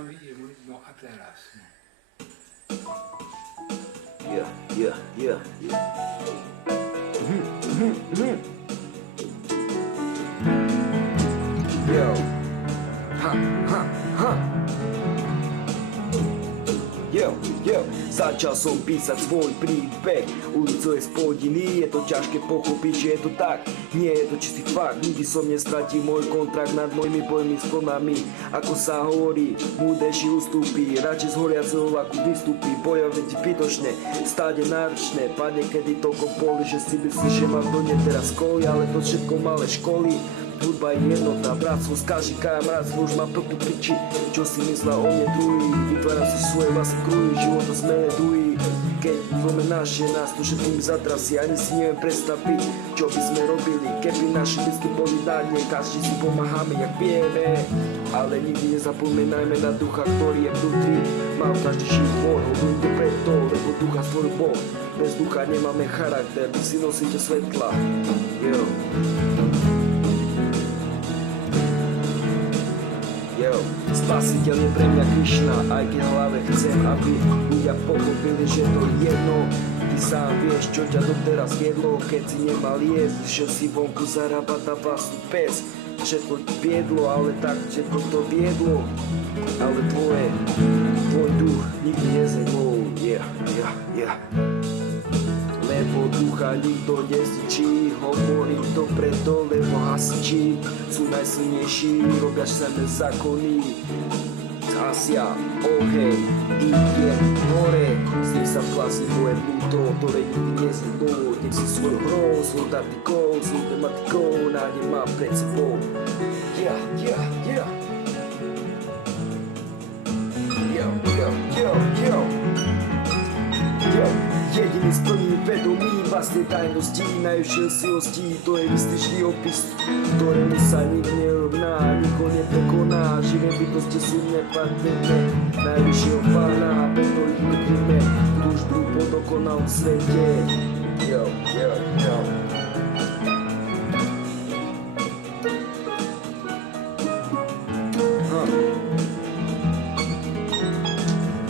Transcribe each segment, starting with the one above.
sami no a teraz. Yo, začal som písať svoj príbeh. Ulicou je spodiny, je to ťažké pochopiť, že je to tak. Nie je to čistý fakt, nikdy som nestratil môj kontrakt nad mojimi bojmi sklonami. Ako sa hovorí, múdejší ustúpi, radšej z horiaceho vlaku vystúpi. Bojovne ti bytočné, stáde náročné, padne kedy toľko boli, že si myslíš, že ma to nie teraz kolí, ale to všetko malé školy. Hudba je jednotná, bratstvo, skáži kamarátstvo, už má plnú piči. Čo si myslel o mne druhý, vytváram si svoje vlastné krúhy, život to zmene dují. Keď zlome naše, nás to všetkým zatrasí, ani si neviem predstaviť, čo by sme robili, keby naši blízky boli na dne, každý si pomáhame, jak vieme. Ale nikdy nezapomenajme na ducha, ktorý je vnútri. Mal každý život, hovorím to preto, lebo ducha stvoril Boh. Bez ducha nemáme charakter, vy si nosíte svetla. Spasiteľ je pre mňa Krišna, aj keď v hlave chcem, aby ľudia pochopili, že to je jedno. Ty sám vieš, čo ťa doteraz viedlo, keď si nemal jesť, šiel si vonku zarábať na vlastnú pec. Všetko viedlo, ale tak všetko to viedlo, ale tvoj duch nikdy nezemol. Lebo ducha nikto nezničí, hovorím to preto, lebo hasiči sú najsilnejší, robia samé zákony. Hasia oheň, idem hore, s tým sa plasí moje vnútro, ktoré nikdy nezvednú. Nech si svoj hrou, svoj taktikou, svoj tematikou, nádej má pred sebou. Jediný splný vedomí vlastne tajnosti najvyššej silosti, to je vystičný opis, ktorému sa nik nerovná, nikoho neprekoná. Živé bytosti sú nepadnuté najvyššieho pána, preto ich nutríme túžbu po dokonalom svete.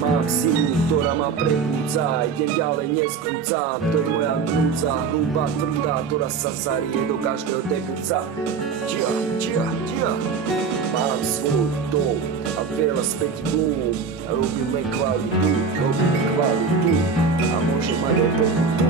Mám silu, ktorá ma prebúdza, idem ďalej, neskrúcam, to je moja núdza, hrubá, tvrdá, ktorá sa zarie do každého tekúca. Mám svoj dom a veľa spätí blúm, a robím len kvalitu, a môžem mať aj pokutu.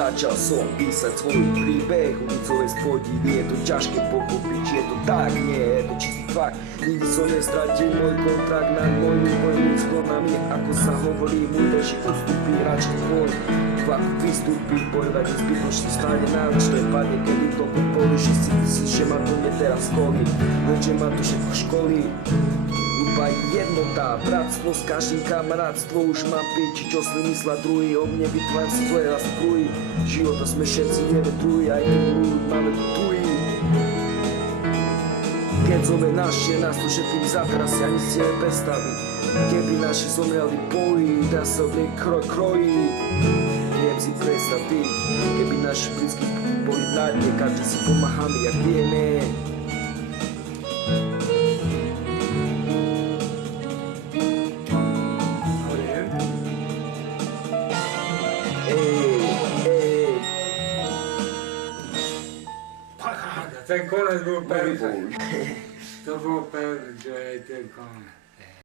Začal som písať svoj príbeh, ulicové spodiny, je to ťažké pochopiť, že je to tak, nie je to čistý fakt. Nikdy som nestratil môj kontrakt nad mojimi bojmi sklonami, ako sa hovorí, múdejší ustúpi, radšej tvoj vlaku vystúpi, bojovať je zbytočné, stále náročné, padne kedy to boli, že si myslíš, že ma to nie teraz školí, lenže ma to všetko školí. Hudba je jednota, bratstvo, s každým kamarátstvo, už mám piči, čo si myslia druhý, o mne vytváram si svoje vlastné kruhy. Života sme všetci nevetrují, aj keď ľud máme tují. Keď zome naše, nás to všetkým zatrasí, ani si neviem predstaviť. Keby naši zomreli boji, dá sa od nej krojí. Neviem si predstaviť, keby naši blízky boli na dne, každý si pomáhame, jak vieme. Ten konec bol perfekt. To bol perfekt, že aj ten konec.